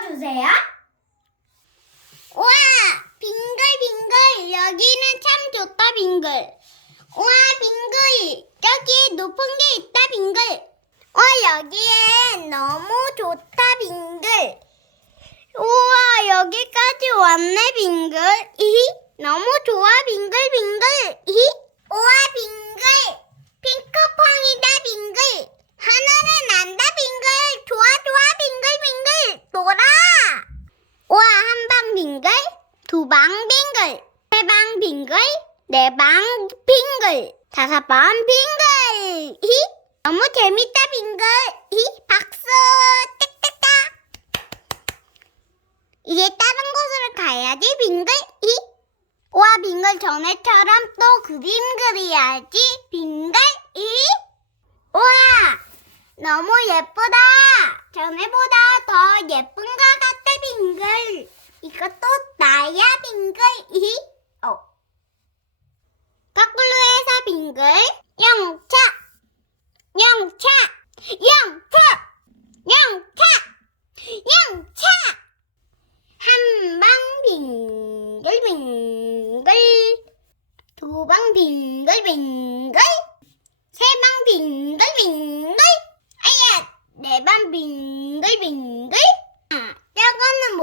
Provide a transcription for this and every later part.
눌러주세요. 우와, 빙글빙글. 여기는 참 좋다, 빙글. 우와, 빙글. 저기 높은 게 있다, 빙글. 우와, 여기엔 너무 좋다, 빙글. 우와, 여기까지 왔네, 빙글. 이히, 너무 좋아, 빙글빙글. 이히, 우와, 빙글. 핑크퐁이다, 빙글. 하늘은 난다, 빙글. 좋아, 좋아, 빙글빙글. 놀아. 우와, 한 방 빙글. 두방 빙글. 세방 빙글. 네방 빙글. 다섯 번 빙글. 히? 너무 재밌다, 빙글. 히? 박수. 땡땡딱. 이제 다른 곳으로 가야지, 빙글. 히? 우와, 빙글 전에처럼 또 그림 그려야지, 빙글. 히? 우와, 너무 예쁘다. 전에보다 더 예쁜 것 같아, 빙글. 이것도 나야, 빙글. 히? 어. 거꾸로 해서 빙글. 영차. 영차. 영차. 영차. 영차. 한방 빙글 빙글. 두 방 빙글 빙글. 세 방 빙글 빙글. 아야, 네 방 빙글 빙글.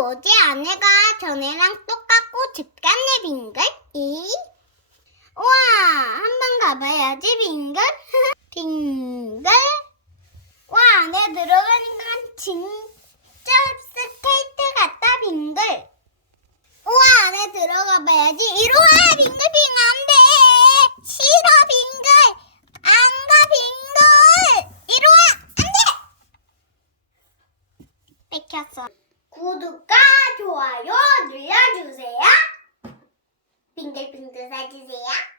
뭐지? 아내가 전에랑 똑같고 집 갔네 빙글. 이. 우와, 한번 가봐야지 빙글. 빙글. 와, 안에 들어가니까 진짜 스케이트 같다 빙글. 우와, 안에 들어가 봐야지. 이리 와, 빙글빙 안 돼. 싫어, 빙글. 안 가, 빙글. 이리 와, 안 돼. 뺏겼어. 구독과 좋아요 눌러주세요. 빙글빙글 사주세요.